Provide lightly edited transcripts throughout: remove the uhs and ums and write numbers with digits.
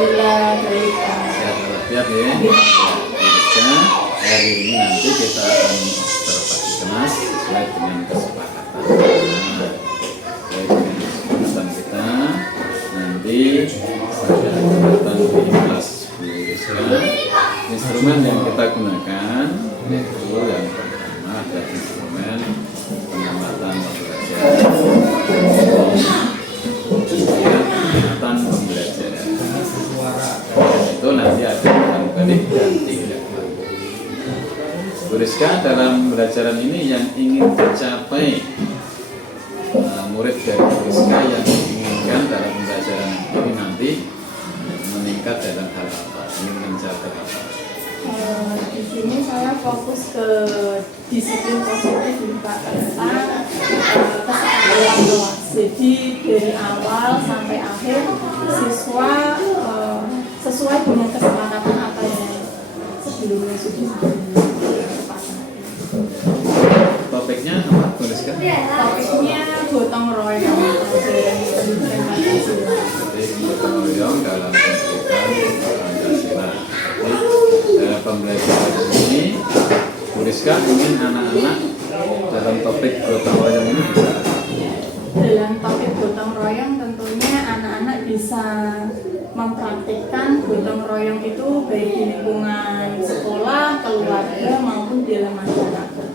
Alhamdulillah baik. Sehat walafiat ya. Bisa hari ini nanti kita akan observasi kelas sesuai dengan kesepakatan. Sesuai dengan kesepakatan kita nanti pada kesempatan di kelas Rizka, instrumen yang kita gunakan itu yang pertama adalah instrumen pengamatan pembelajaran, kemudian pengamatan pembelajaran. Itu nanti ada bukan balik dan tidak balik. Bu Rizka dalam pembelajaran ini yang ingin dicapai murid dari Bu Rizka yang diinginkan dalam pembelajaran ini nanti meningkat dalam hal apa? Ingin mencapai apa? Di sini saya fokus ke disiplin positif Pak, tentang kesepakatan kelas. Jadi dari awal sampai akhir siswa sesuai dengan kesepakatan apa yang sebelumnya sudah disepakati. Topiknya apa, Bu Rizka? Topiknya gotong royong. Jadi gotong royong dalam pendidikan Pancasila. Dalam pembelajaran ini, Bu Rizka ingin anak-anak dalam topik gotong royong ini bisa apa? Dalam topik gotong royong tentunya anak-anak bisa mempraktikkan gotong royong itu baik di lingkungan sekolah, keluarga maupun di dalam masyarakat.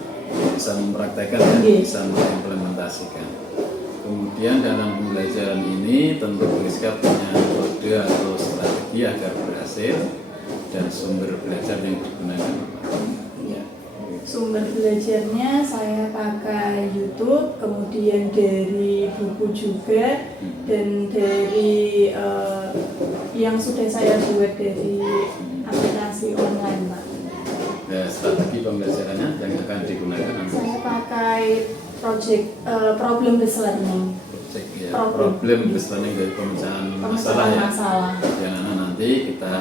Bisa mempraktekkan dan bisa mengimplementasikan. Kemudian dalam pembelajaran ini tentu Bu Rizka punya metode atau strategi agar berhasil dan sumber belajar yang digunakan apa? Ya. Sumber belajarnya saya pakai YouTube, kemudian dari buku juga, dan dari yang sudah saya buat dari aplikasi online, Pak. Nah, strategi pembelajarannya yang akan digunakan apa? Saya pakai problem based learning. Ya, problem based learning dari pemecahan masalah ya. Yang nanti kita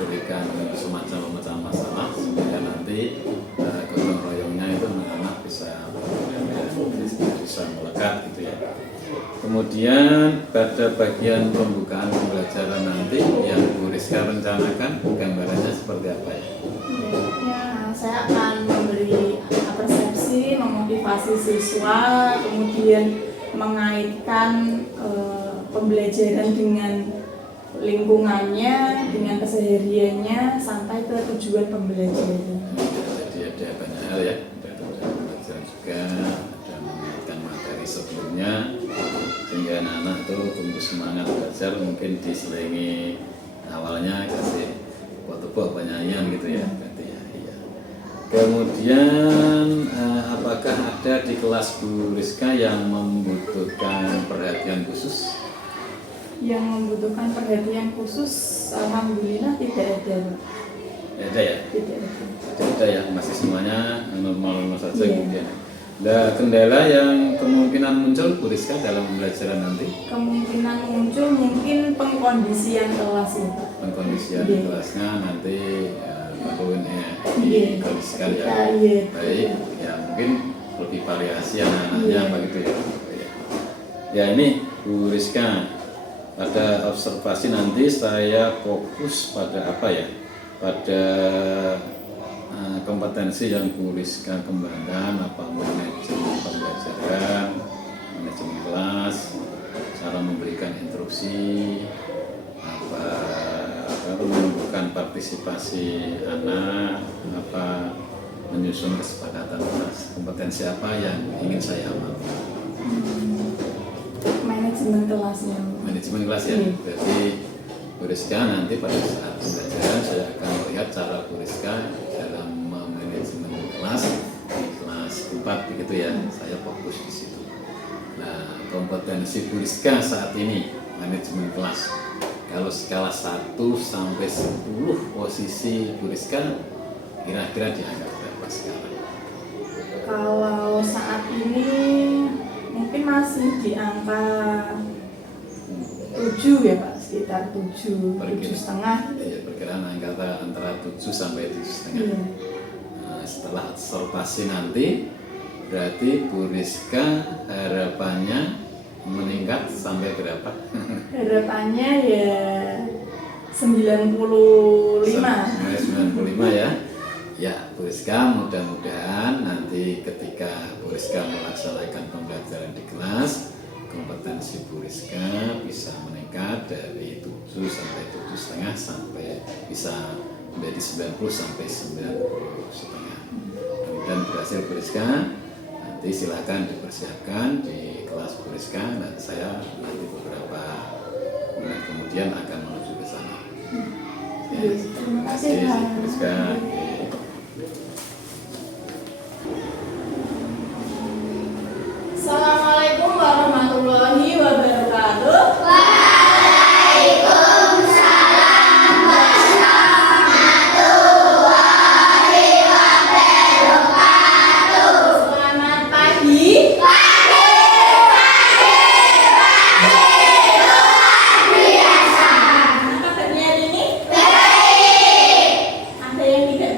berikan semacam pemecahan masalah supaya nanti gotong royongnya itu anak-anak bisa melekat gitu ya. Kemudian pada bagian pembukaan pembelajaran nanti yang Bu Rizka rencanakan gambarannya seperti apa ya? Ya, saya akan memberi persepsi, memotivasi siswa, kemudian mengaitkan pembelajaran dengan lingkungannya, dengan kesehariannya, sampai ke tujuan pembelajaran. Jadi ada banyak hal ya, ada pembelajaran juga, ada mengingatkan materi sebelumnya, sehingga anak-anak itu tumbuh semangat belajar, mungkin diselingi awalnya kasih foto penyanyian gitu ya. Kemudian apakah ada di kelas Bu Rizka yang membutuhkan perhatian khusus? Yang membutuhkan perhatian khusus, alhamdulillah tidak ada. Tidak ada ya? Tidak ada. Tidak ada ya, masih semuanya normal-normal saja kemudian. Nah, kendala yang kemungkinan muncul Bu Rizka dalam pembelajaran nanti? Kemungkinan muncul mungkin pengkondisian kelas ya, Pak. Pengkondisian kelasnya nanti dikondisikan ya baik, ya mungkin lebih variasi anak-anaknya begitu ya. Ya ini Bu Rizka, pada observasi nanti saya fokus pada apa ya? Pada kompetensi yang Bu Rizka kembangkan, apa manajemen pembelajaran, manajemen kelas, cara memberikan instruksi, menumbuhkan partisipasi anak, apa menyusun kesepakatan kelas, kompetensi apa yang ingin saya amalkan? Manajemen kelasnya. Manajemen kelas ya. Berarti Bu Rizka nanti pada saat pembelajaran saya akan melihat cara Bu Rizka dalam manajemen kelas di kelas 4 begitu ya. Saya fokus di situ. Nah, kompetensi Bu Rizka saat ini manajemen kelas. Kalau skala 1 sampai 10 posisi Bu Rizka kira-kira dianggap berapa sekarang? Kalau saat ini mungkin masih di angka 7 ya Pak, sekitar 7,5. Ya, perkiraan angka antara 7 sampai 7,5. Iya. Nah, setelah observasi nanti berarti Bu Rizka harapannya meningkat sampai berapa? Harapannya ya 95. 95 ya. Ya, Bu Rizka, mudah-mudahan nanti ketika Bu Rizka melaksanakan pembelajaran di kelas, kompetensi Bu Rizka bisa meningkat dari 7 sampai 7,5 sampai bisa menjadi 90 sampai 90,5. Dan berhasil Bu Rizka, nanti silakan dipersiapkan di kelas Bu Rizka, dan saya nanti beberapa bulan kemudian akan menuju ke sana. Ya, Terima kasih Pak. Bu Rizka. Assalamualaikum warahmatullahi wabarakatuh. Selamat pagi. Apa kabarnya hari ini? Ada yang tidak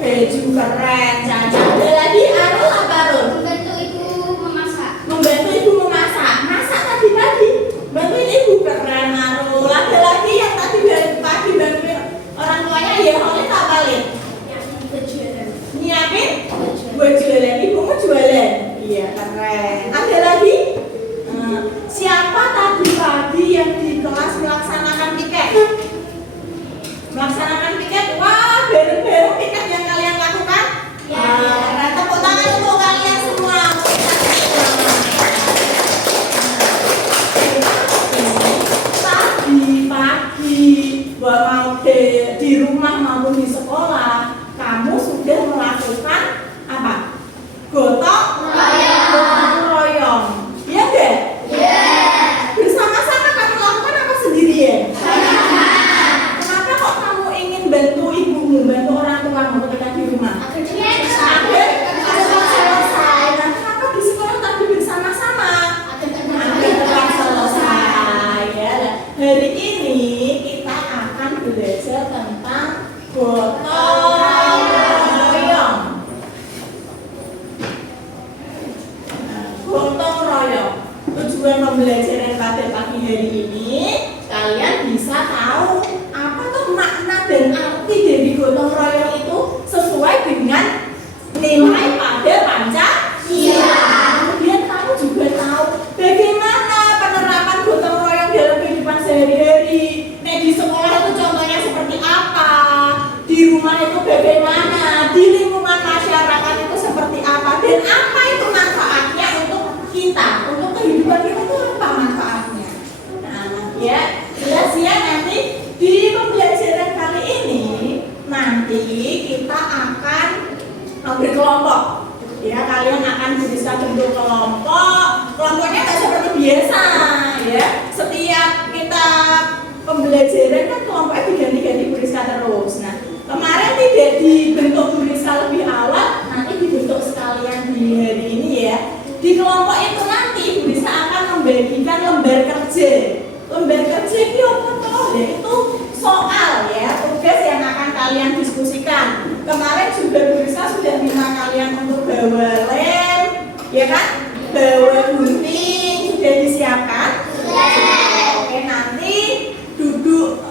Baju keren, Caca. Ada lagi Arul apa Arul? Membantu ibu memasak. Membantu ibu memasak. Masak tadi pagi. Bantuin ibu keren Arul. Ada lagi yang tadi pagi bantuin orang tuanya ya oleh tak balik. Nyiapin buat jualan. Ibumu jualan. Iya keren. Ada lagi? Siapa tadi pagi yang di kelas melaksanakan piket? Melaksanakan piket, wah bareng-bareng piket yang kalian lakukan. Keren, tepuk tangan untuk kalian semua. Tadi pagi, mau di rumah maupun di sekolah, kamu sudah melakukan apa? Gotong royong. Iya deh? Bersama-sama kamu lakukan apa sendirian? Kenapa kok kamu ingin bantu ibumu, bantu orang tuamu ketika di rumah? Agar cepat selesai. Nah, kenapa di sekolah tadi bersama-sama? Agar cepat selesai. Ya. Hari ini kita akan belajar tentang gotong royong. Gotong royong. Tujuan pembelajaran pada pagi hari ini, kalian bisa tahu apa tuh makna dan arti dari gotong royong itu sesuai dengan nilai pada Pancasila. Kemudian kamu juga tahu bagaimana penerapan gotong royong dalam kehidupan sehari-hari. Nah, di sekolah itu contohnya seperti apa, di rumah itu bagaimana, di lingkungan masyarakat itu seperti apa, dan apa itu manfaatnya untuk kita, untuk kehidupan kita itu apa manfaatnya. Nah, ya jelas ya, nanti di pembelajaran kali ini nanti kita akan berkelompok. Ya, kalian akan bisa bentuk kelompok. Kelompoknya nggak seperti biasa, ya. Setiap kita pembelajaran kan kelompoknya diganti-ganti Bu Rizka terus. Nah, kemarin tidak dibentuk Bu Rizka lebih awal, nanti dibentuk sekalian di hari ini ya. Di kelompok itu nanti Bu Rizka akan membagikan lembar kerja. Lembar kerja itu apa toh? Yaitu soal ya, tugas yang akan kalian diskusikan. Kemarin juga Bu Rizka sudah minta kalian untuk bawa lem, ya kan? Bawa gunting, sudah disiapkan? Oke, nanti duduk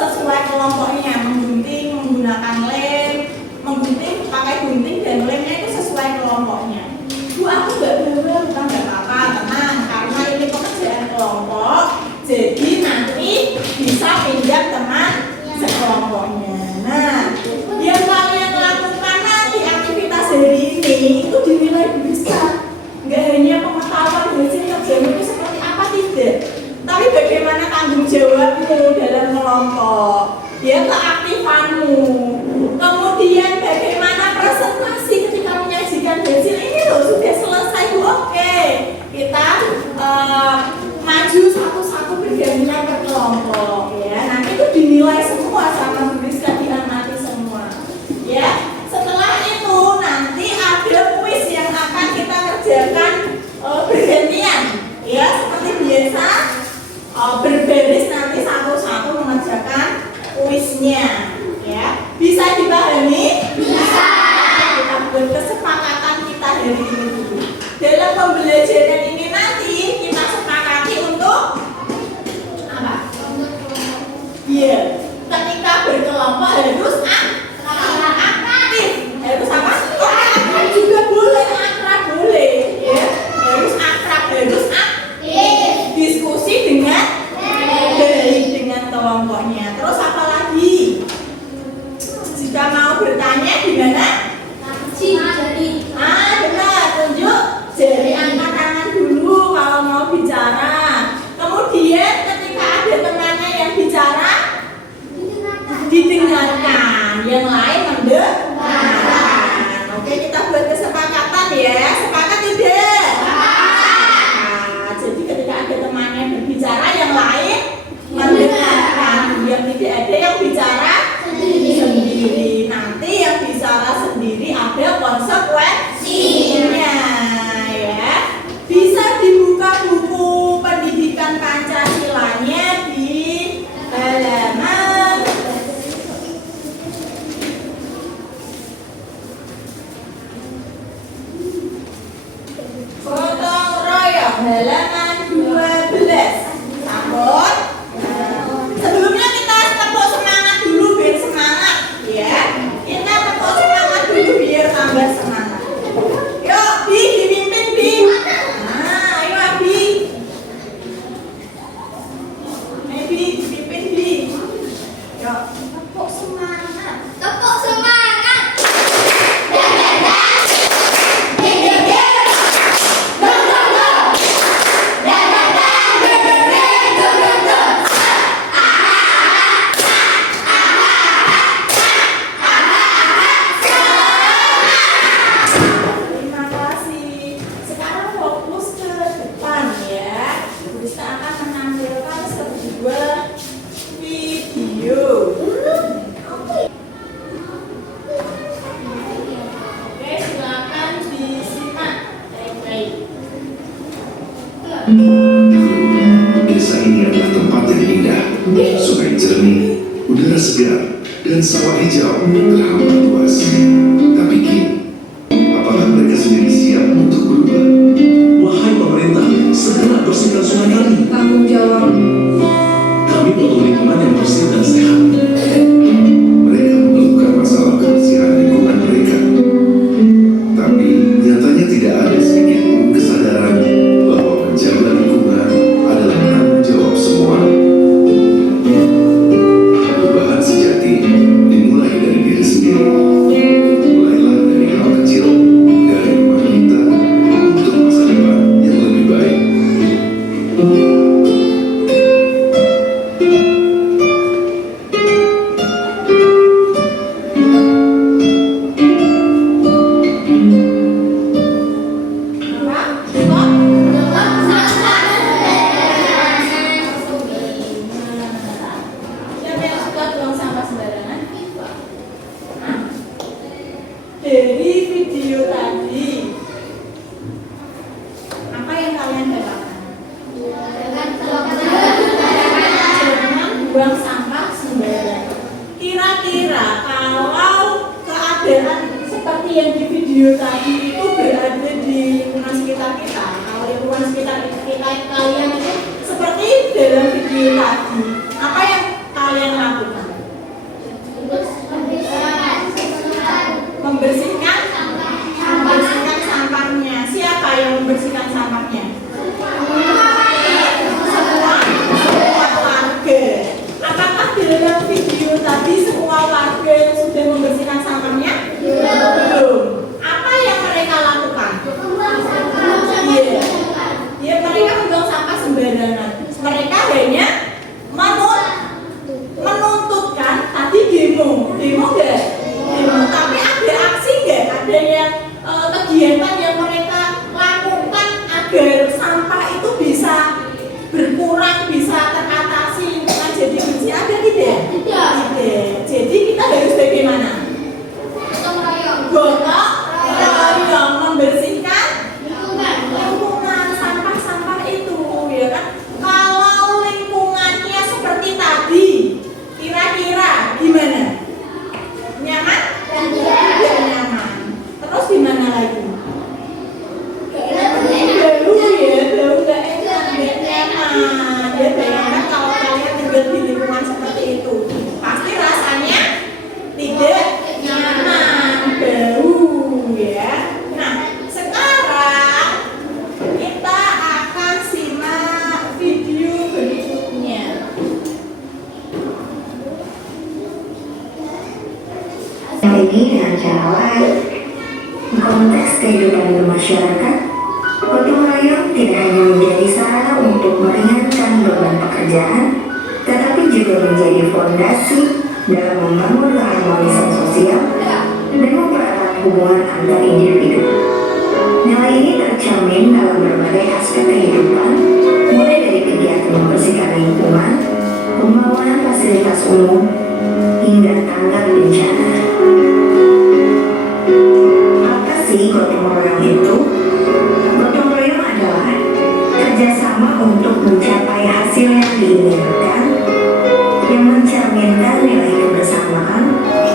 sesuai kelompoknya, menggunting menggunakan lem, menggunting pakai gunting dan lemnya itu sesuai kelompoknya. Bu, aku nggak bawa, bukan nggak apa-apa, tenang, karena ini pekerjaan kelompok, jadi nanti bisa pinjam teman sekelompoknya. Nah, yang kalian lakukan nanti aktivitas hari ini itu dinilai Bu Rizka. Nggak hanya pengetahuan hasil kerjamu itu seperti apa, tidak, tapi bagaimana tanggung jawabmu dalam kelompok, ya keaktifanmu, kemudian bagaimana presentasi ketika menyajikan hasil ini loh sudah selesai Bu, oke, kita maju satu-satu bergantian ke kelompok, ya nanti itu dinilai semua sama Bu Rizka, diamati semua, ya. Setelah itu nanti ada kuis yang akan kita kerjakan bergantian, ya seperti biasa. Berbaris nanti satu-satu mengerjakan kuisnya, ya. Bisa dipahami? Bisa. Kita buat kesepakatan kita hari ini dulu. Dalam pembelajaran ini nanti kita sepakati untuk apa? Iya. Ketika berkelompok harus aktif. Harus apa? Akrab juga boleh, akrab boleh, ya. Harus akrab, harus aktif. Diskusi dengan baik dengan kelompoknya. Terus apa lagi? Jika mau bertanya gimana? Jari. Benar, tunjuk jari, angkat tangan dulu kalau mau bicara. Kemudian ketika ada temannya yang bicara, didengarkan, yang lain mendengarkan. Oke, kita buat kesepakatan ya. Sepakat tidak? Nah, jadi ketika ada temannya berbicara, yang lain mendengarkan. Yang tidak ada yang bicara sendiri. Nanti yang bicara sendiri ada konsekuensinya ya. Bisa dibuka buku pendidikan Pancasilanya di halaman gotong royong halaman 12. Sampun. Sebelumnya kita tepuk semangat dulu biar semangat ya. Kita tepuk semangat dulu biar tambah semangat. Yuk, Bi, dipimpin Bi. Nah, ayo Abi. Bi, dipimpin Bi. Yuk, tepuk semangat. Tepuk semangat. Terima kasih. Sekarang fokus ke depan ya. Kita akan menampilkan sebuah video. Oke, silakan disimak baik-baik. Desa ini adalah tempat yang indah, sungai jernih, udara segar, dan sawah hijau terhampar luas. Tapi kini, apakah mereka sendiri siap untuk berubah? Wahai pemerintah, segera bersihkan sungai kami. Tanggung jawab. Kami butuh lingkungan yang bersih dan sehat. Mereka mengeluhkan masalah kebersihan lingkungan mereka. Tapi nyatanya tidak ada sedikit pun kesadaran bahwa menjaga lingkungan adalah tanggung jawab semua. Perubahan sejati dimulai dari diri sendiri. Mulailah dari hal kecil, dari rumah kita, untuk masa depan yang lebih baik. Apa? Stop. Siapa yang suka buang sampah sembarangan? Hah? Dari video tadi, apa yang kalian dapatkan? Jangan buang sampah sembarangan. Kira-kira kalau keadaan seperti yang di video tadi itu berada di lingkungan sekitar kita, kalau lingkungan sekitar kita kalian itu seperti dalam video tadi, apa yang kalian lakukan? Membersihkan sampahnya. Siapa yang membersihkan sampahnya? Semua warga. Apakah dalam video tadi semua warga yang sudah membersihkan sampahnya? Belum. Apa yang mereka lakukan? Iya. Ya, mereka membuang sampah sembarangan. Mereka hanya menuntutkan tadi demo nggak? Demo. Tapi ada aksi nggak? Ada yang kegiatan yang mereka lakukan agar sampah itu bisa berkurang, bisa teratasi, lingkungan jadi bersih. Ada tidak? Tidak. Jadi kita harus bagaimana? Gotong royong. Gotong royong membersihkan Lingkungan. lingkungan sampah-sampah itu ya kan. Kalau lingkungannya seperti tadi, kira-kira gimana? Nyaman? Tidak nyaman. Terus gimana lagi? Bau ya, bau nggak enak, nggak nyaman. Ya bayangkan kalau kalian tinggal di lingkungan seperti itu, pasti rasanya tidak nyaman, bau ya. Nah, sekarang kita akan simak video berikutnya. Ini dengan cara lain. Konteks kehidupan bermasyarakat, gotong royong tidak hanya menjadi sarana untuk meringankan beban pekerjaan, tetapi juga menjadi fondasi dalam membangun keharmonisan sosial dan mempererat hubungan antar individu. Nilai ini tercermin dalam berbagai aspek kehidupan, mulai dari kegiatan membersihkan lingkungan, pembangunan fasilitas umum, hingga tanggap bencana. Apa sih gotong royong itu? Gotong royong adalah kerjasama untuk mencapai hasil yang diinginkan, yang mencerminkan nilai kebersamaan,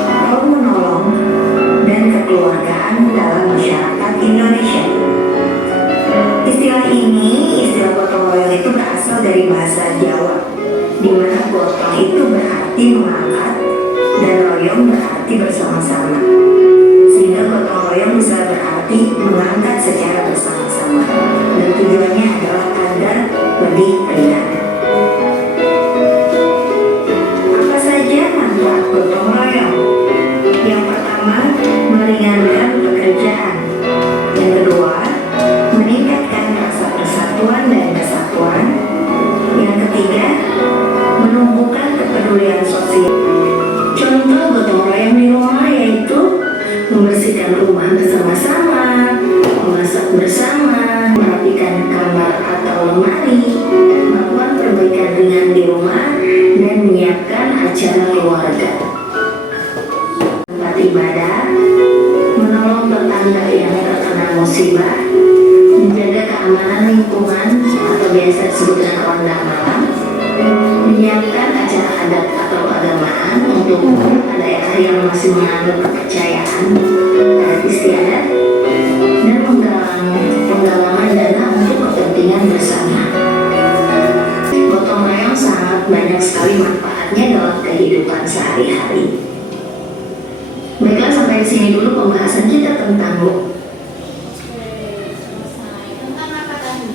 tolong menolong, dan kekeluargaan dalam masyarakat Indonesia. Istilah gotong royong itu berasal dari bahasa Jawa, di mana gotong itu berarti mengangkat dan royong berarti bersama-sama. Sehingga gotong royong bisa berarti mengangkat secara bersama-sama, dan tujuannya adalah agar lebih ringan. Apa saja manfaat gotong royong? Yang pertama, meringankan pekerjaan. Yang kedua, meningkatkan rasa persatuan dan kesatuan. Yang ketiga, menumbuhkan kepedulian sosial. Contoh gotong royong di rumah yaitu membersihkan rumah bersama-sama, memasak bersama, merapikan kamar atau lemari, melakukan perbaikan ringan di rumah, dan menyiapkan acara keluarga. Tempat ibadah, menolong tetangga yang terkena musibah, menjaga keamanan lingkungan atau biasa disebut dengan ronda malam, menyiapkan acara adat atau keagamaan untuk daerah yang masih menganut kepercayaan adat istiadat, dan penggalangan dana untuk kepentingan bersama. Gotong royong sangat banyak sekali manfaatnya dalam kehidupan sehari-hari. Baiklah, sampai di sini dulu pembahasan kita tentang Tentang apa tadi?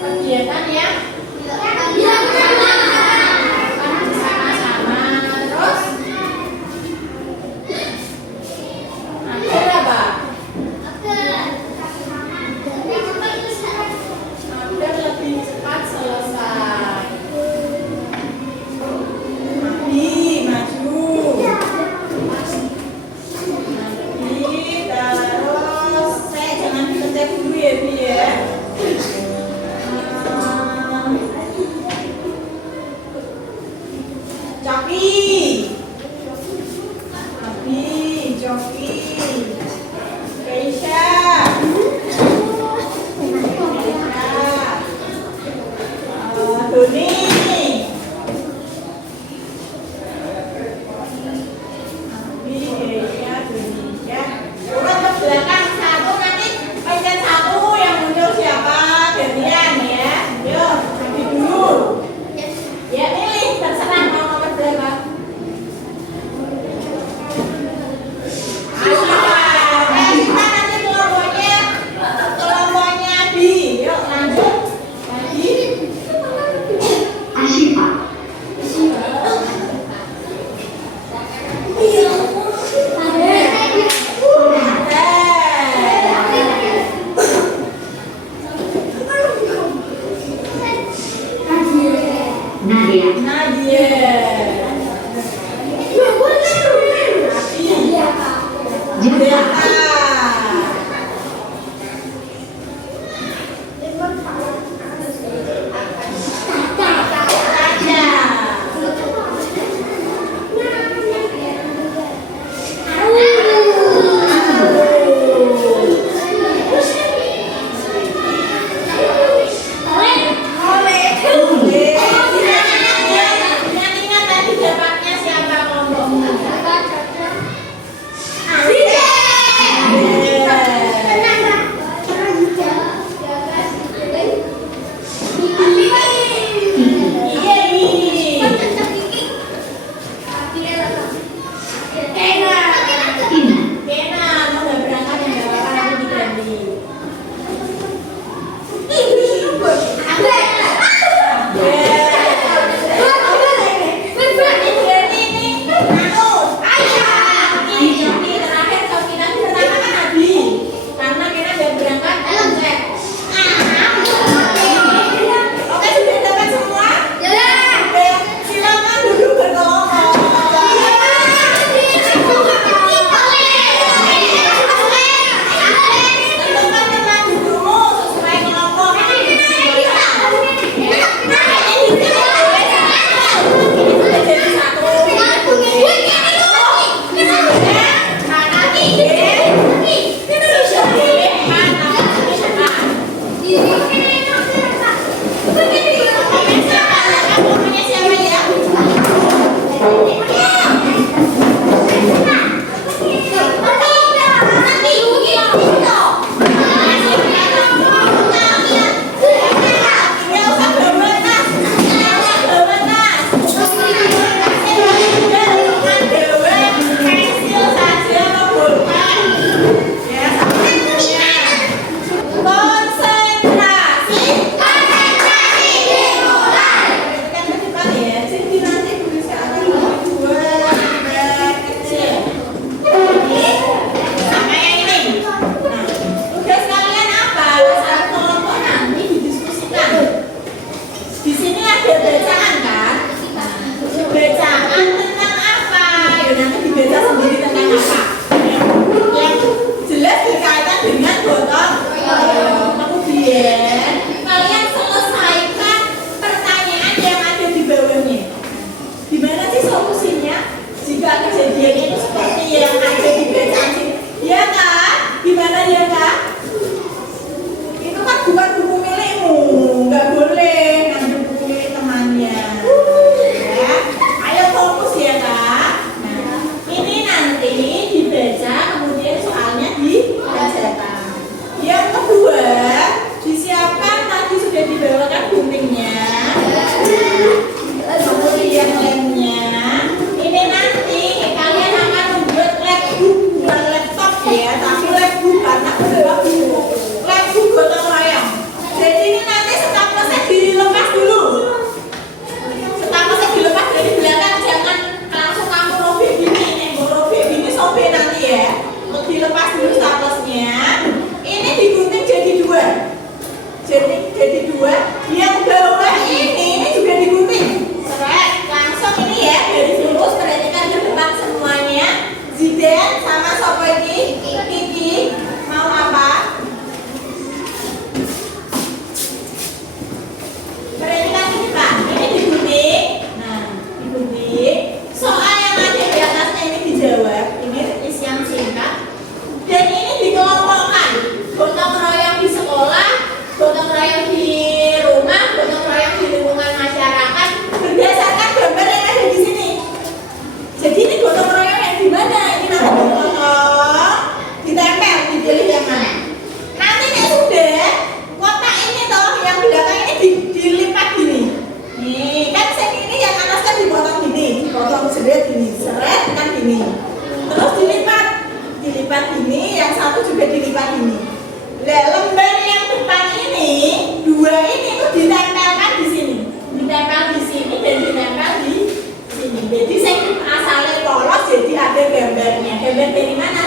Kegiatan ya sama-sama, terus akhir apa? Agar lebih cepat selesai. Mati, maju. Mati, terus saya jangan dipencet dulu ya, Bi ya. Joki, Abi, Joki, Keisha, Doni, Abi, Keisha, Doni, ya. Urut ke belakang satu, nanti pencet satu yang muncul siapa? Gantian ya. Yuk, Abi dulu. Ya pilih, terserah mau nomor berapa. Kita nanti kelompoknya Bi. Yuk lanjut. Lagi. Asyifa. Nadia. Nadia. Jaka. Ingat-ingat tadi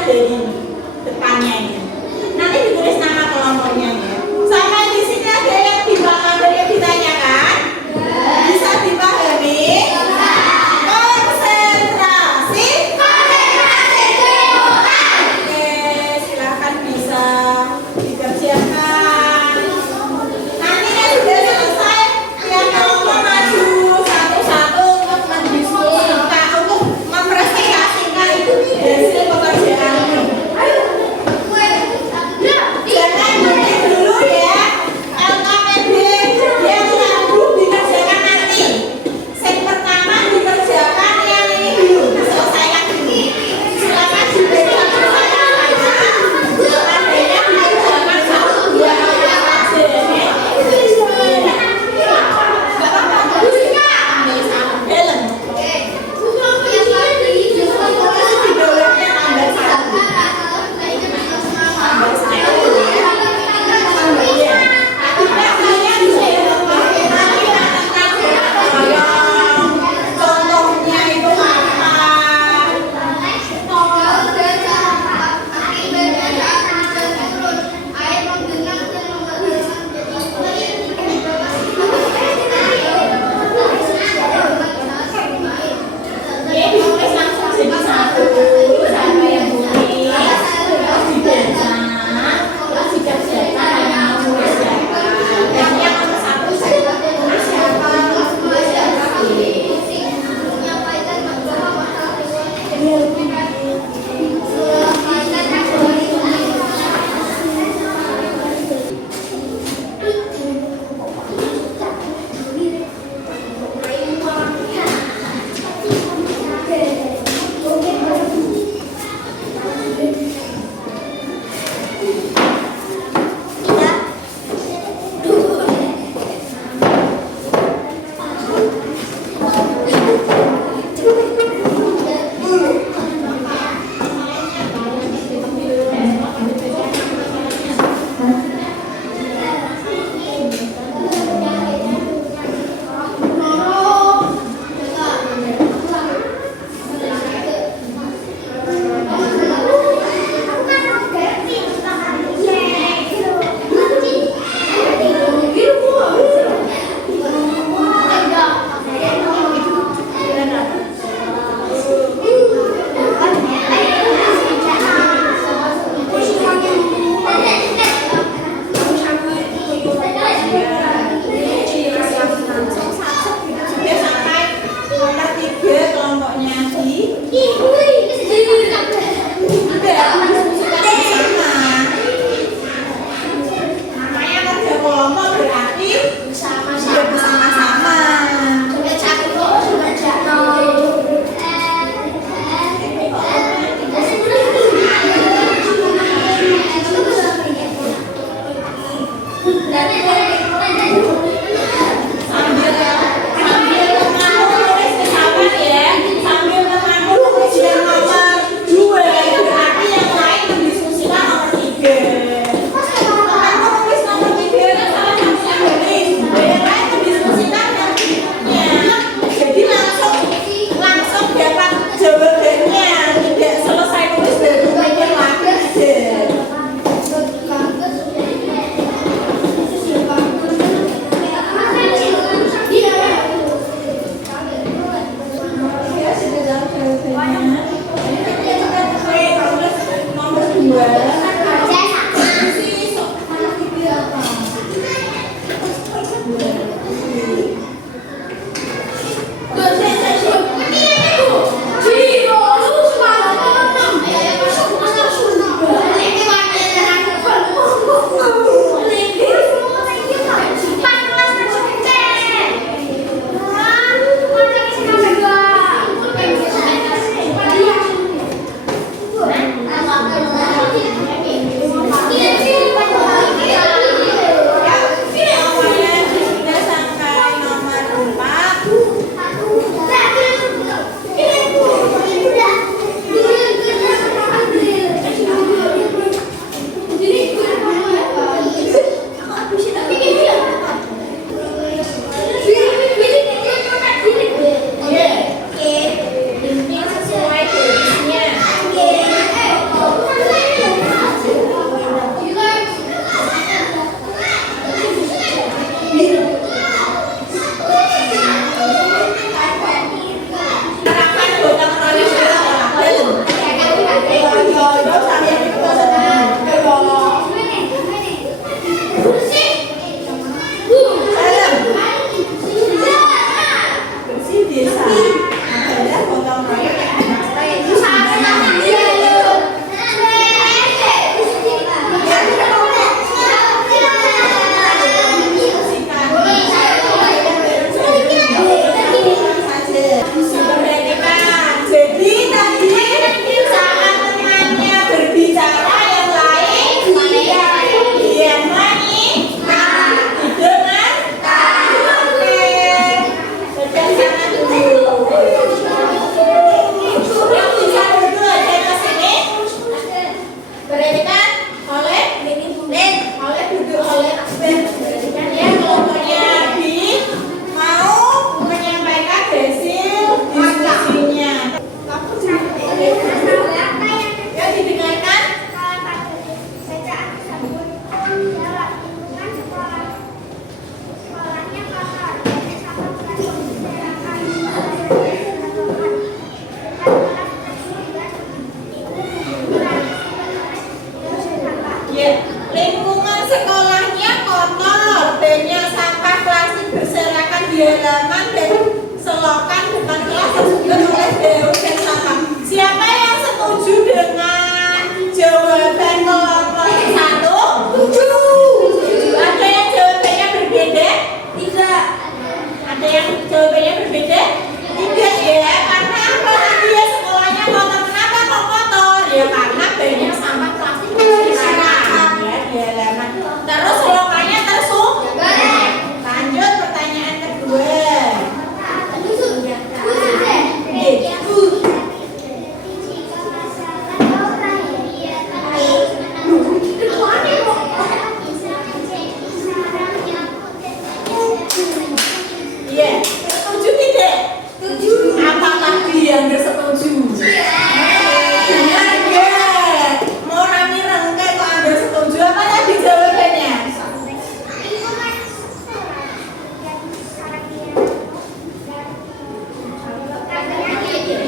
dari depannya ini. Nanti ditulis nama kelompoknya ya. Sampai di sini ada yang ditanyakan? Bisa dipahami? Konsentrasi. Oke, silakan bisa dikerjakan. Nanti yang sudah selesai, yang kelompok maju satu-satu untuk mendiskusikan, untuk mempresentasikan hasil pekerjaannya. Jangan nanti dulu ya, LKPD yang lalu dikerjakan nanti. Yang pertama dikerjakan yang ini dulu, diselesaikan dulu. Silakan diberikan pertanyaan saja. Adanya dikerjakan 1, 2 saja. Contohnya itu apa? Ini ditulis langsung jadi satu sama yang tulis, terus dibaca, terus dikerjakan yang mau tulis siapa. Yang nomor 1 tulis siapa, tulis siapa. Sudah sampai nomor 3 kelompoknya di namanya kerja kelompok berarti sudah bersama-sama. Sambil mengaku nulis kesawan ya, sambil mengaku nulis yang nomor 2 berarti yang lain mendiskusikan nomor 3. Mengaku nulis nomor 3 kan salah satu yang nulis, yang lain mendiskusikan yang berikutnya. Jadi langsung dapat jawabannya, tidak selesai nulis baru mikir lagi. deh, udah sama. Siapa yang setuju dengan jawaban kelompok yang satu? Setuju. Ada yang jawabannya berbeda? Tidak. Ada yang jawabannya berbeda? Tidak ya, karena apa? Dia sekolahnya kotor. Kenapa kok kotor? Ya karena banyak sampah plastik masyarakat ya di halaman. Terus lokanya tersumbat. Lanjut pertanyaan kedua. Iya, setuju tidak? Setuju. Apakah dia nggak setuju? Benar nggak? Mau rame rengke kok Anda setuju? Apa tadi jawabannya?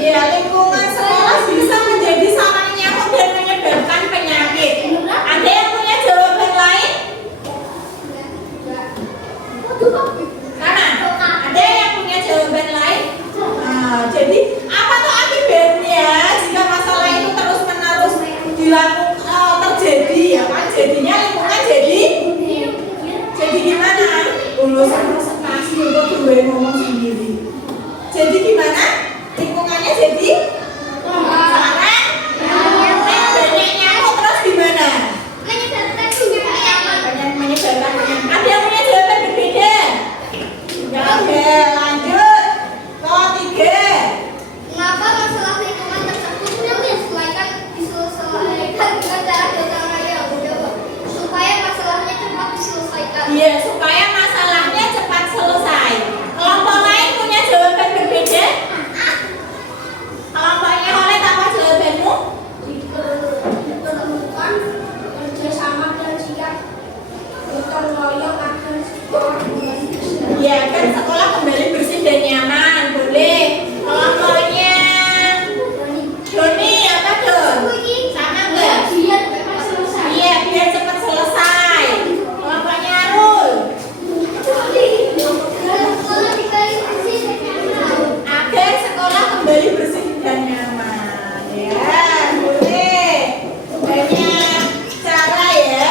Iya, lingkungan sekolah bisa menjadi sarang nyamuk dan menyebabkan penyakit. Ada yang punya jawaban lain? Karena ada yang punya jawaban lain. Nah, jadi apa tuh akibatnya jika masalah itu terus menerus dilakukan terjadi ya kan? Jadinya lingkungan jadi gimana? Urusan kasih untuk gue ngomong sendiri. Jadi gimana? Lingkungannya jadi sarang banyak nyamuk terus gimana? Menyebabkan penyakit. Ada yang punya jawaban berbeda? Oke, lanjut. Ketiga. Mengapa masalah lingkungan tersebut tidak diselesaikan dengan cara gotong royong? Supaya masalahnya cepat diselesaikan. Iya, supaya masalahnya cepat selesai. Kelompok lain punya jawaban berbeda? Kelompoknya oleh apa jawabanmu? Diperlukan kerjasama dan sikap gotong royong agar sekolah kembali bersih. Iya, kan sekolah kembali bersih dan nyaman. Boleh. Kelompoknya Doni apa Don? Sama enggak? Biar cepat selesai. Iya, biar cepat selesai. Kelompoknya Arul. Sekolah dikali bersih dan nyaman. Agar sekolah kembali bersih dan nyaman. Ya, boleh. Banyak cara ya.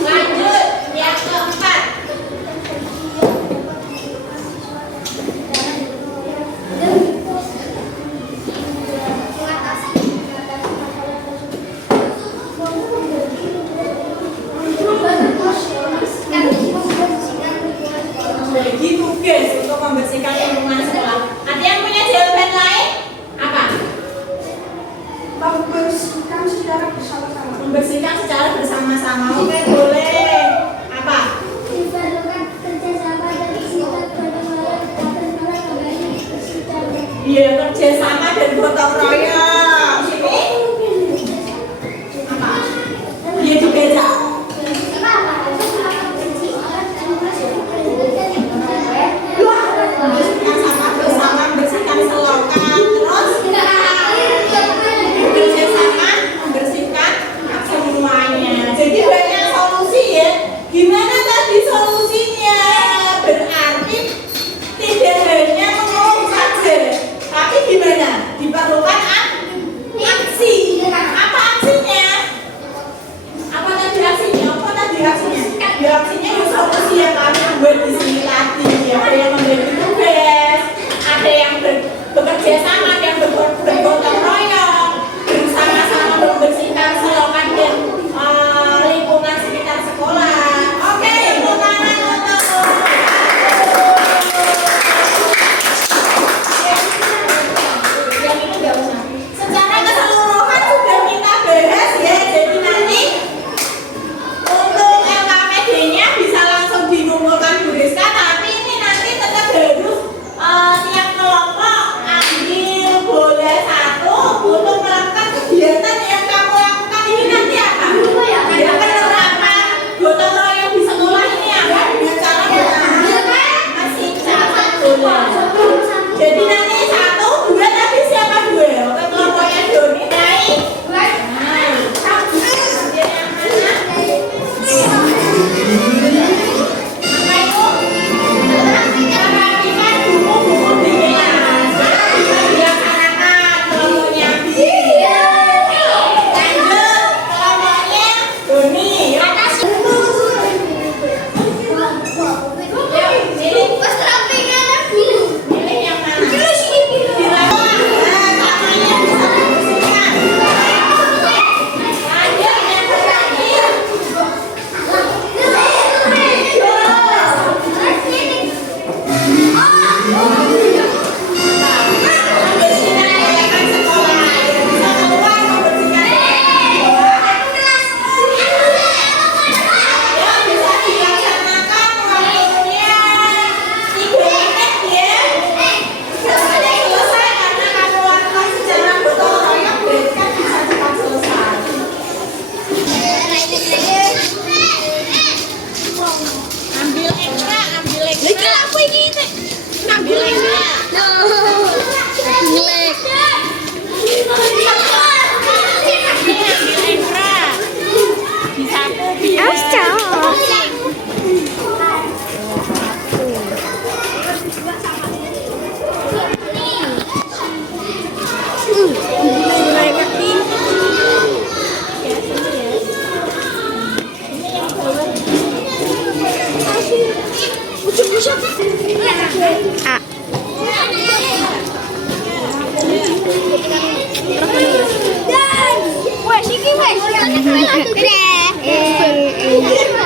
Lanjut, yang keempat. Bagi tugas untuk membersihkan lingkungan sekolah. Ada yang punya jawaban lain? Apa? Membersihkan secara bersama-sama. Membersihkan secara bersama-sama. Oke, boleh. Apa? Diperlukan kerjasama dan sikap gotong royong agar sekolah kembali bersih dan nyaman. Iya, kerjasama dan gotong royong. Sini. Apa? Iya, dibaca. Yang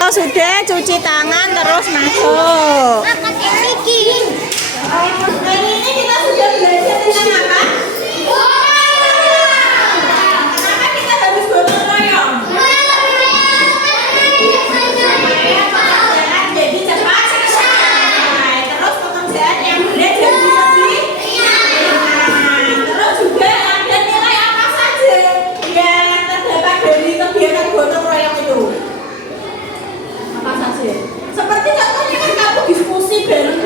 Oh, sudah cuci tangan terus masuk. Hari ini kita sudah belajar tentang apa? Kenapa kita harus gotong royong? Jadi cepat selesai. Terus pekerjaan yang berat jadi lebih ringan. Terus juga ada nilai apa saja yang terdapat dari kegiatan gotong royong itu? Apa saja? Seperti contohnya kan kamu diskusi bareng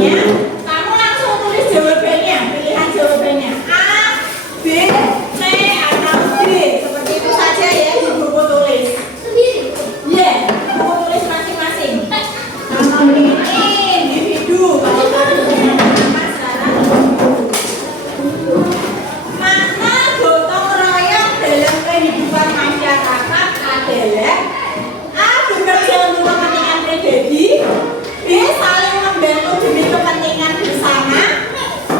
soalnya, kamu langsung tulis jawabannya, pilihan jawabannya A, B, C, atau D. Seperti itu saja ya di buku tulis. Iya, buku tulis masing-masing. Kalau ini individu, kalau kamu punya nama sekarang individu. Makna gotong royong dalam kehidupan masyarakat adalah A. Bekerja untuk kepentingan pribadi, B. Saling membantu demi kepentingan bersama,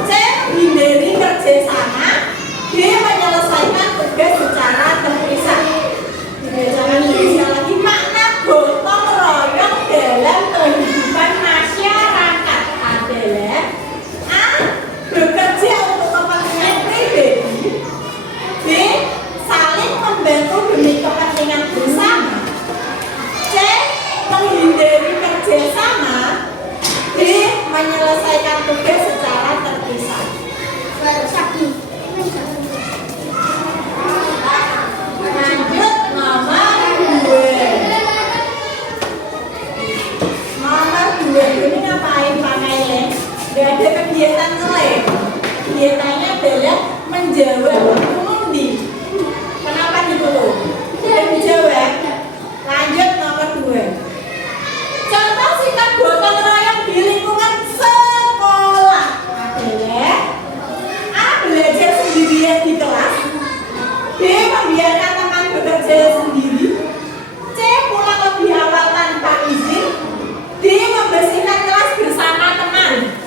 C. Menghindari kerjasama, D. Menyelesaikan tugas secara terpisah. Jangan tulis lagi. Makna gotong royong dalam kehidupan masyarakat adalah A. Bekerja untuk kepentingan pribadi, B. Saling membantu demi kepentingan bersama, C. Menghindari kerjasama, D. Menyelesaikan tugas secara terpisah. Lanjut nomor 2. Nomor 2 ini ngapain pakainya? Gak ada kegiatan lain. Kegiatannya adalah menjawab. Mengundi. Kenapa ditulis? Sudah dijawab. Lanjut nomor 2. Contoh sikap gotong royong di lingkungan sekolah adalah A. Belajar sendirian di kelas, B. Membiarkan teman bekerja sendiri, C. Pulang lebih awal tanpa izin, D. Membersihkan kelas bersama teman.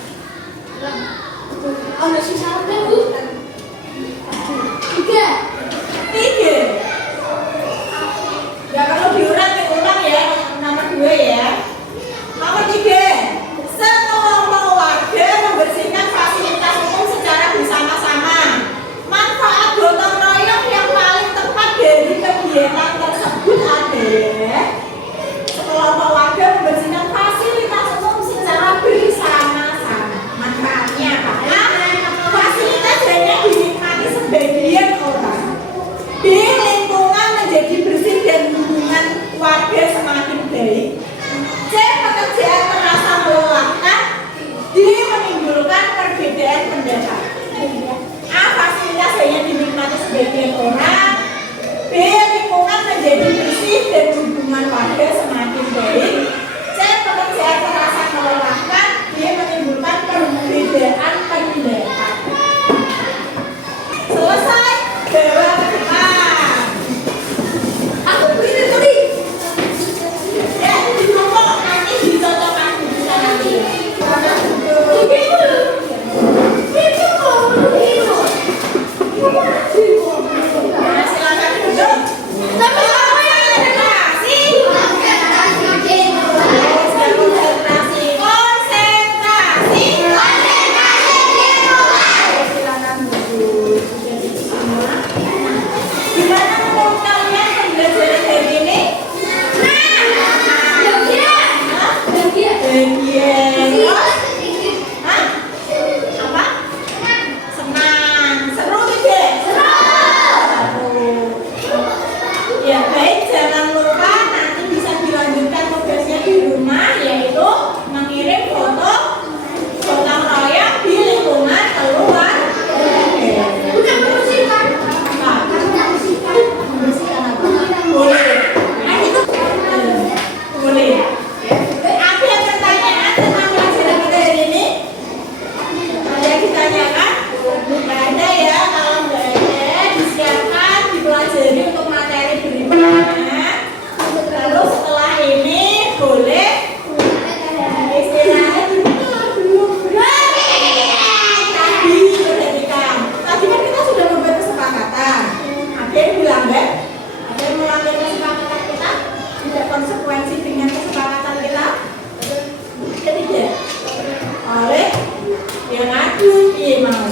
Tiga. Ya kalau diulang ya nomor 2 ya. Nomor 3. Sekelompok warga membersihkan fasilitas umum secara bersama-sama. Manfaat gotong royong yang paling tepat dari kegiatan tersebut adalah sekelompok warga membersihkan fasilitas umum secara bersama-sama. Manfaatnya apa? A. Fasilitas hanya dinikmati sebagian orang. B. Lingkungan menjadi bersih dan hubungan warga semakin baik. C. Pekerjaan terasa melelahkan. D. Menimbulkan perbedaan pendapat. A. Fasilitas hanya dinikmati sebagian orang. B. Lingkungan menjadi bersih dan hubungan warga semakin baik. C. Pekerjaan terasa melelahkan. D. Menimbulkan perbedaan pendapat. Selesai. Bawa ke depan. Aku beri tulis. Ya, di pokok nanti dicocokkan di sana nanti. Nah, silakan duduk. Konsentrasi. Silakan duduk. Sudah duduk semua. Nah, gimana menurut kalian pembelajaran hari ini? Bagian. Hah? Apa? Senang. Seru tidak? Seru. Ya baik, jangan lupa nanti bisa dilanjutkan tugasnya di rumah, yaitu mengirim foto gotong royong di lingkungan keluarga. Bukan membersihkan. Apa? Membersihkan apa? Boleh. Nah, itu boleh. Ada yang pertanyaan tentang pelajaran kita hari ini? Ada yang ditanyakan? Nggak ada ya. Kalau nggak ada, disiapkan dipelajari untuk materi berikutnya. Lalu setelah ini boleh istirahat. Tadi perhatikan. Tadi kan kita sudah membuat kesepakatan. Ada yang dilanggar? Ada yang melanggar kesepakatan kita? Tidak konsekuensi dengan kesepakatan kita? Ketiga. Oleh yang aku mau.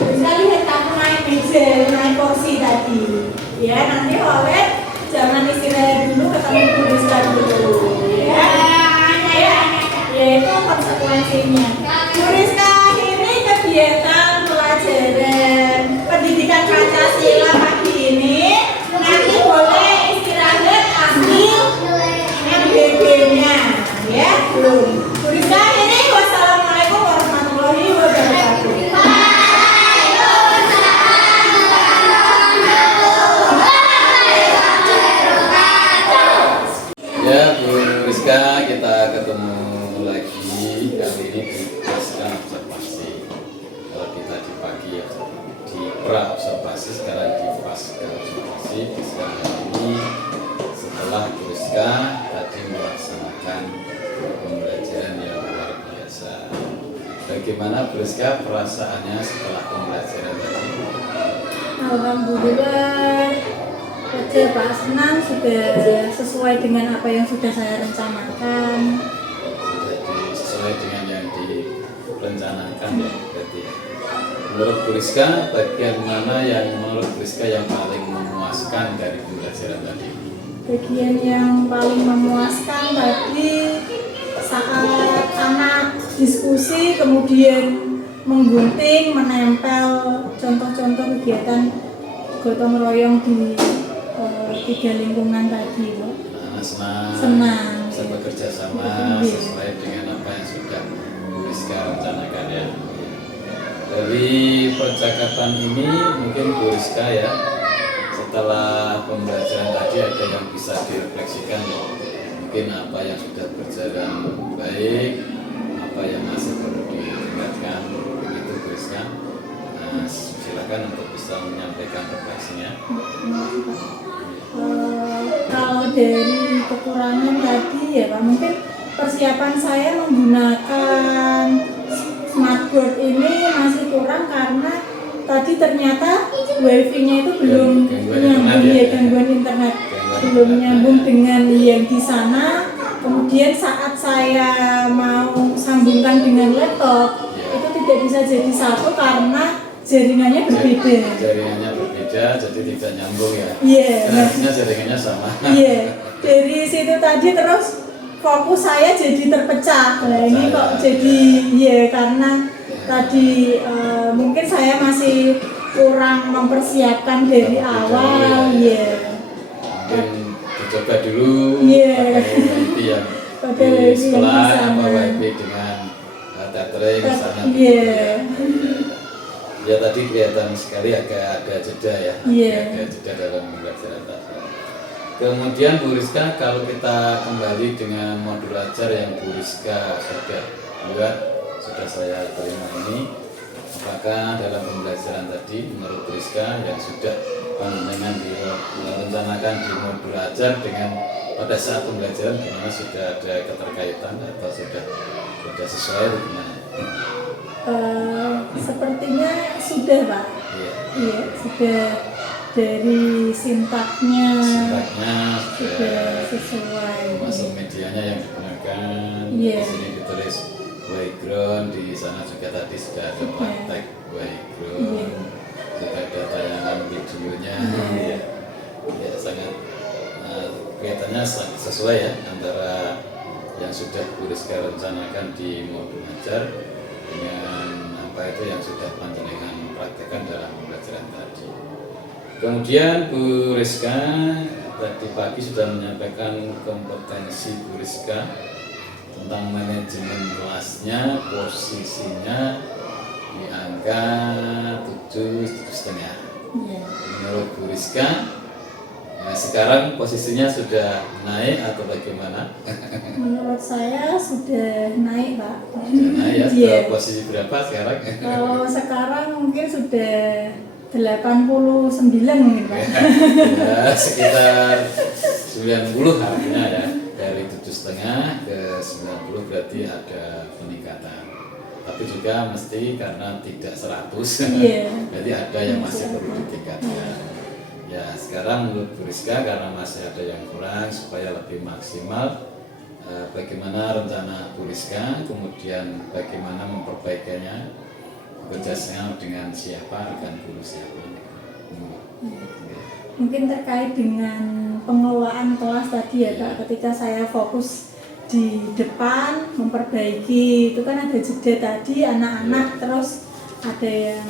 Bisa lihat kamu naik meja, naik kursi tadi. Ya, nanti oleh jangan istirahat dulu, ketemu guru dulu. Ya, yaitu konsekuensinya. Guriska ini kegiatan pelajaran pendidikan Pancasila pagi ini. Nanti boleh istirahat ambil MBB-nya, ya belum. Guriska ini ketemu lagi kali ini di Prisca Observasi. Kalau kita di pagi ya di pra observasi, sekarang di pasca observasi. Sekarang ini setelah Prisca tadi melaksanakan pembelajaran yang luar biasa. Bagaimana Prisca perasaannya setelah pembelajaran tadi? Alhamdulillah, kerja Pak senang, sudah sesuai dengan apa yang sudah saya rencanakan. Sudah sesuai dengan yang direncanakan ya berarti. Menurut Prisca, bagian mana yang menurut Prisca yang paling memuaskan dari pembelajaran tadi? Bagian yang paling memuaskan tadi saat anak diskusi kemudian menggunting, menempel contoh-contoh kegiatan gotong royong di 3 lingkungan tadi, Bu. Nah, senang, Senang. bisa bekerja sama Iya. sesuai dengan apa yang sudah Prisca rencanakan ya. Dari percakapan ini mungkin Prisca ya, setelah pembelajaran tadi ada yang bisa direfleksikan ya. Mungkin apa yang sudah berjalan baik, apa yang masih perlu ditingkatkan, begitu Prisca. Nah, silakan untuk bisa menyampaikan refleksinya. Kalau dari kekurangan tadi ya Pak, mungkin persiapan saya menggunakan smartboard ini masih kurang karena tadi ternyata wifi-nya itu belum Gangguan nyambung, internet ya. Gangguan internet Gangguan belum internet. nyambung dengan yang di sana. Kemudian saat saya mau sambungkan dengan laptop Ya. itu tidak bisa jadi satu karena jaringannya berbeda. Jaringannya berbeda, jadi tidak nyambung ya. Iya. Harusnya jaringannya sama. Iya, dari situ tadi terus fokus saya jadi terpecah. Nah ini kok jadi karena tadi mungkin saya masih kurang mempersiapkan dari awal. Mungkin dicoba dulu Iya. pakai wifi yang Pakai di wifi yang sekolah di sana. apa wifi dengan tethering misalnya. Iya. Ya tadi kelihatan sekali agak ada jeda ya. Iya. Ada jeda dalam pembelajaran tadi. Kemudian Bu Rizka, kalau kita kembali dengan modul ajar yang Bu Rizka sudah buat, sudah saya terima ini, apakah dalam pembelajaran tadi menurut Bu Rizka yang sudah pandangan direncanakan di modul ajar dengan pada saat pembelajaran gimana, sudah ada keterkaitan atau sudah sesuai atau gimana? Sepertinya sudah Pak. Iya. Iya, sudah dari sintaknya sudah sesuai. Masuk medianya yang digunakan. Iya. Di sini ditulis background, di sana juga tadi sudah ada praktek background. Iya. Juga ada tayangan videonya. Iya. Ya, sangat kelihatannya sesuai ya antara yang sudah Bu Rizka rencanakan di modul ajar dengan apa itu yang sudah panjenengan praktekkan dalam pembelajaran tadi. Kemudian Bu Rizka tadi pagi sudah menyampaikan kompetensi Bu Rizka tentang manajemen kelasnya, posisinya di angka 7,5. Iya. Menurut Bu Rizka, ya sekarang posisinya sudah naik atau bagaimana? Menurut saya sudah naik Pak. Sudah naik ya, Iya. ke posisi berapa sekarang? Kalau sekarang mungkin sudah 89 mungkin Pak. Ya, sekitar 90 artinya ya. Dari 7,5 ke 90 berarti ada peningkatan. Tapi juga mesti karena tidak 100. Iya. Jadi ada yang masih perlu ditingkatkan. Ya, sekarang menurut Bu Rizka karena masih ada yang kurang supaya lebih maksimal, bagaimana rencana Bu Rizka, kemudian bagaimana memperbaikinya, bekerjasama dengan siapa, rekan guru siapa. Mungkin terkait dengan pengelolaan kelas tadi ya Kak, ketika saya fokus di depan memperbaiki itu kan ada jeda tadi anak-anak, terus ada yang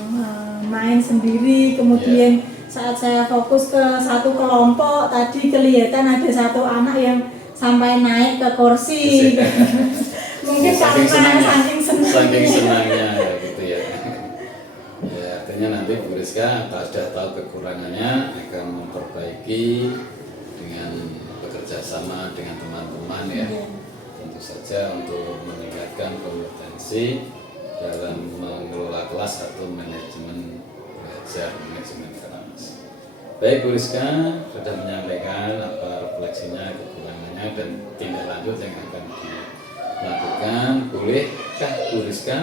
main sendiri, kemudian saat saya fokus ke satu kelompok tadi kelihatan ada satu anak yang sampai naik ke kursi. Mungkin saking saking senangnya ya, gitu ya. Ya, artinya nanti Bu Rizka sudah tahu kekurangannya, akan memperbaiki dengan bekerja sama dengan teman-teman ya. tentu saja untuk meningkatkan kompetensi dalam mengelola kelas atau manajemen belajar, manajemen kelas. Baik, Bu Rizka sudah menyampaikan apa refleksinya, kekurangannya, dan tindak lanjut yang akan dilakukan. Bolehkah Bu Rizka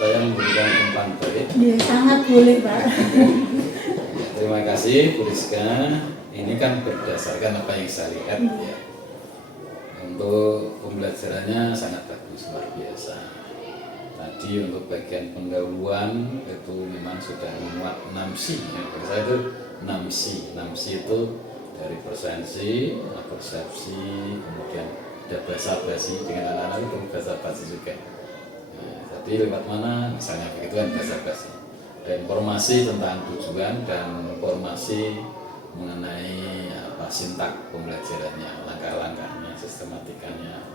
saya memberikan umpan balik? Ya, sangat boleh, Pak. Terima kasih Bu Rizka. Ini kan berdasarkan apa yang saya lihat ya. Untuk pembelajarannya sangat bagus, luar biasa. Tadi untuk bagian pendahuluan itu memang sudah memuat 6C ya. Saya itu 6C. 6C itu dari persepsi, kemudian ada bahasa basi, dengan anak-anak itu bahasa basi juga. Nah, tadi lewat mana? Misalnya begitu kan bahasa basi. Dan informasi tentang tujuan dan informasi mengenai apa sintak pembelajarannya, langkah-langkahnya, sistematikanya,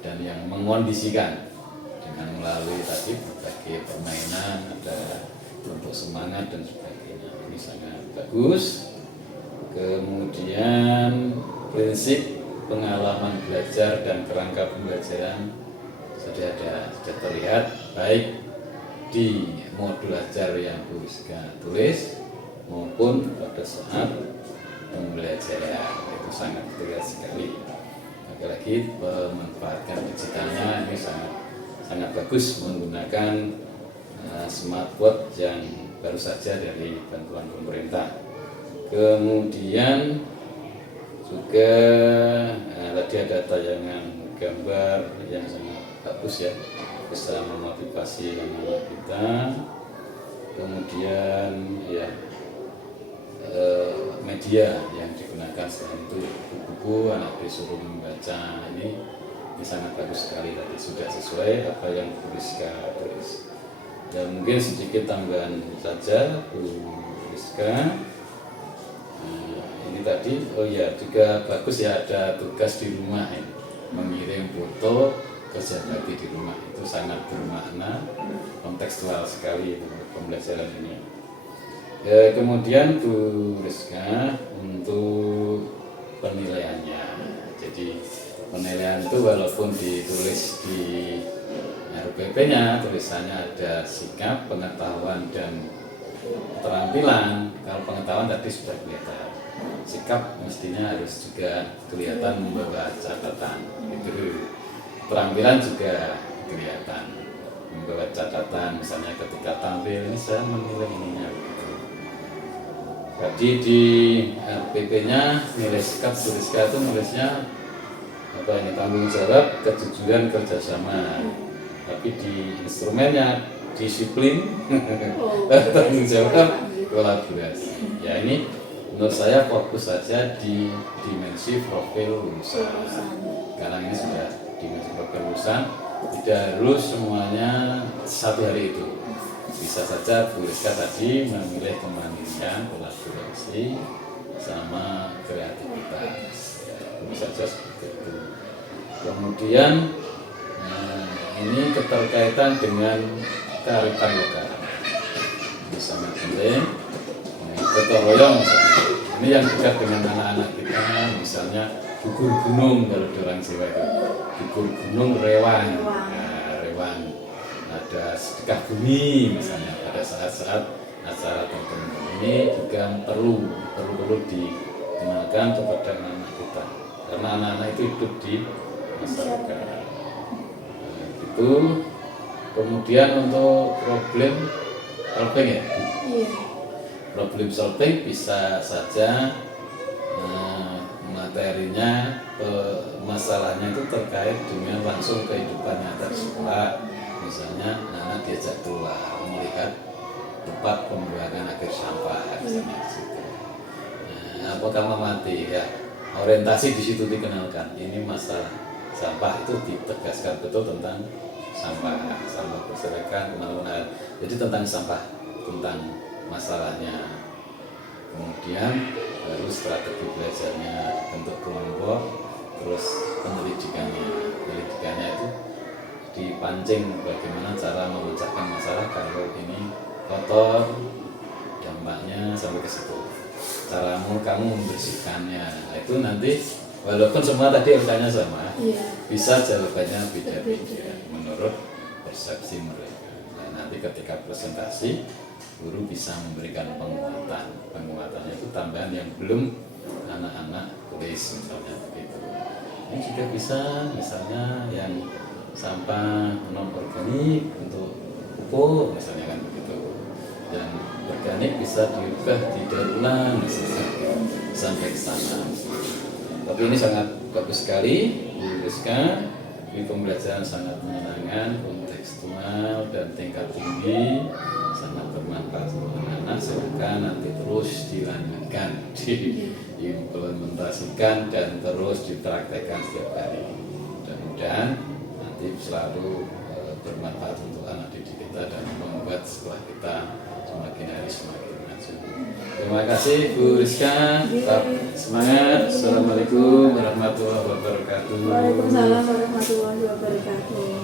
dan yang mengondisikan dengan melalui tadi berbagai permainan, ada untuk semangat dan sebagainya. Ini sangat bagus. Kemudian prinsip pengalaman belajar dan kerangka pembelajaran sudah terlihat baik di modul ajar yang Bu Rizka tulis maupun pada saat pembelajaran. Itu sangat terlihat sekali. Lagi-lagi memanfaatkan digitalnya ini sangat bagus menggunakan smartboard yang baru saja dari bantuan pemerintah. Kemudian juga tadi ada tayangan gambar yang sangat bagus ya, bisa memotivasi anak-anak kita. Kemudian ya media yang digunakan selain itu buku-buku, anak disuruh membaca, ini sangat bagus sekali tadi, sudah sesuai apa yang Bu Rizka tulis. Dan mungkin sedikit tambahan saja Bu Rizka. Ini tadi, oh ya juga bagus ya ada tugas di rumah ini, mengirim foto kerja bakti di rumah, itu sangat bermakna, kontekstual sekali pembelajaran ini. Kemudian Bu Rizka untuk penilaiannya, jadi penilaian itu walaupun ditulis di RUPP-nya tulisannya ada sikap, pengetahuan, dan keterampilan. Kalau pengetahuan tadi sudah kelihatan, sikap mestinya harus juga kelihatan membawa catatan gitu. Keterampilan juga kelihatan membawa catatan, misalnya ketika tampil ini saya menilai ininya gitu. Tadi di RPP-nya nilai sikap Bu Rizka itu nulisnya apa ini, tanggung jawab, kejujuran, kerjasama. Tapi di instrumennya disiplin, tanggung jawab, kolaborasi. Ya ini menurut saya fokus saja di dimensi profil lulusan. Sekarang ini sudah dimensi profil lulusan, tidak harus semuanya satu hari itu. Bisa saja Bu Rizka tadi memilih kemandirian, kolaborasi, sama kreativitas. Ya, bisa saja seperti itu. Kemudian ini keterkaitan dengan kearifan lokal. Ini sangat penting. Gotong royong misalnya. Ini yang dekat dengan anak-anak kita, misalnya gugur gunung kalau di orang Jawa itu. Gugur gunung Rewang. Nah, Rewang. Ada sedekah bumi misalnya pada saat-saat acara tertentu. Ini juga perlu dikenalkan kepada anak-anak kita. Karena anak-anak itu hidup di masyarakat. Itu kemudian untuk problem solving ya. Problem solving bisa saja materinya masalahnya itu terkait dengan langsung kehidupan nyata di sekolah. Misalnya anak diajak keluar melihat tempat pembuangan akhir sampah misalnya di situ. Nah, apakah memati ya, orientasi di situ dikenalkan. Ini masalah sampah itu ditegaskan betul tentang sampah berserakan kemana-mana. Jadi tentang sampah, tentang masalahnya. Kemudian baru strategi belajarnya, bentuk kelompok, terus penyelidikannya itu dipancing bagaimana cara memecahkan masalah kalau ini kotor, dampaknya sampai ke situ. Caramu kamu membersihkannya, itu nanti walaupun semua tadi angkanya sama. bisa jawabannya beda-beda menurut persepsi mereka. Nah, nanti ketika presentasi guru bisa memberikan penguatannya itu tambahan yang belum anak-anak tulis misalnya begitu. Ini juga bisa misalnya yang sampah non organik untuk pupuk misalnya kan begitu. Yang organik bisa diubah didaur ulang sampai ke sana. Tapi ini sangat bagus sekali, Bu Rizka. Ini pembelajaran sangat menyenangkan, kontekstual dan tingkat tinggi, sangat bermanfaat untuk anak-anak. Semoga nanti terus dilanjutkan, diimplementasikan dan terus dipraktekkan setiap hari. Mudah-mudahan nanti selalu bermanfaat untuk anak didik kita dan membuat sekolah kita semakin hari semakin maju. Terima kasih Bu Rizka, tetap semangat. Assalamualaikum warahmatullahi wabarakatuh. Waalaikumsalam warahmatullahi wabarakatuh.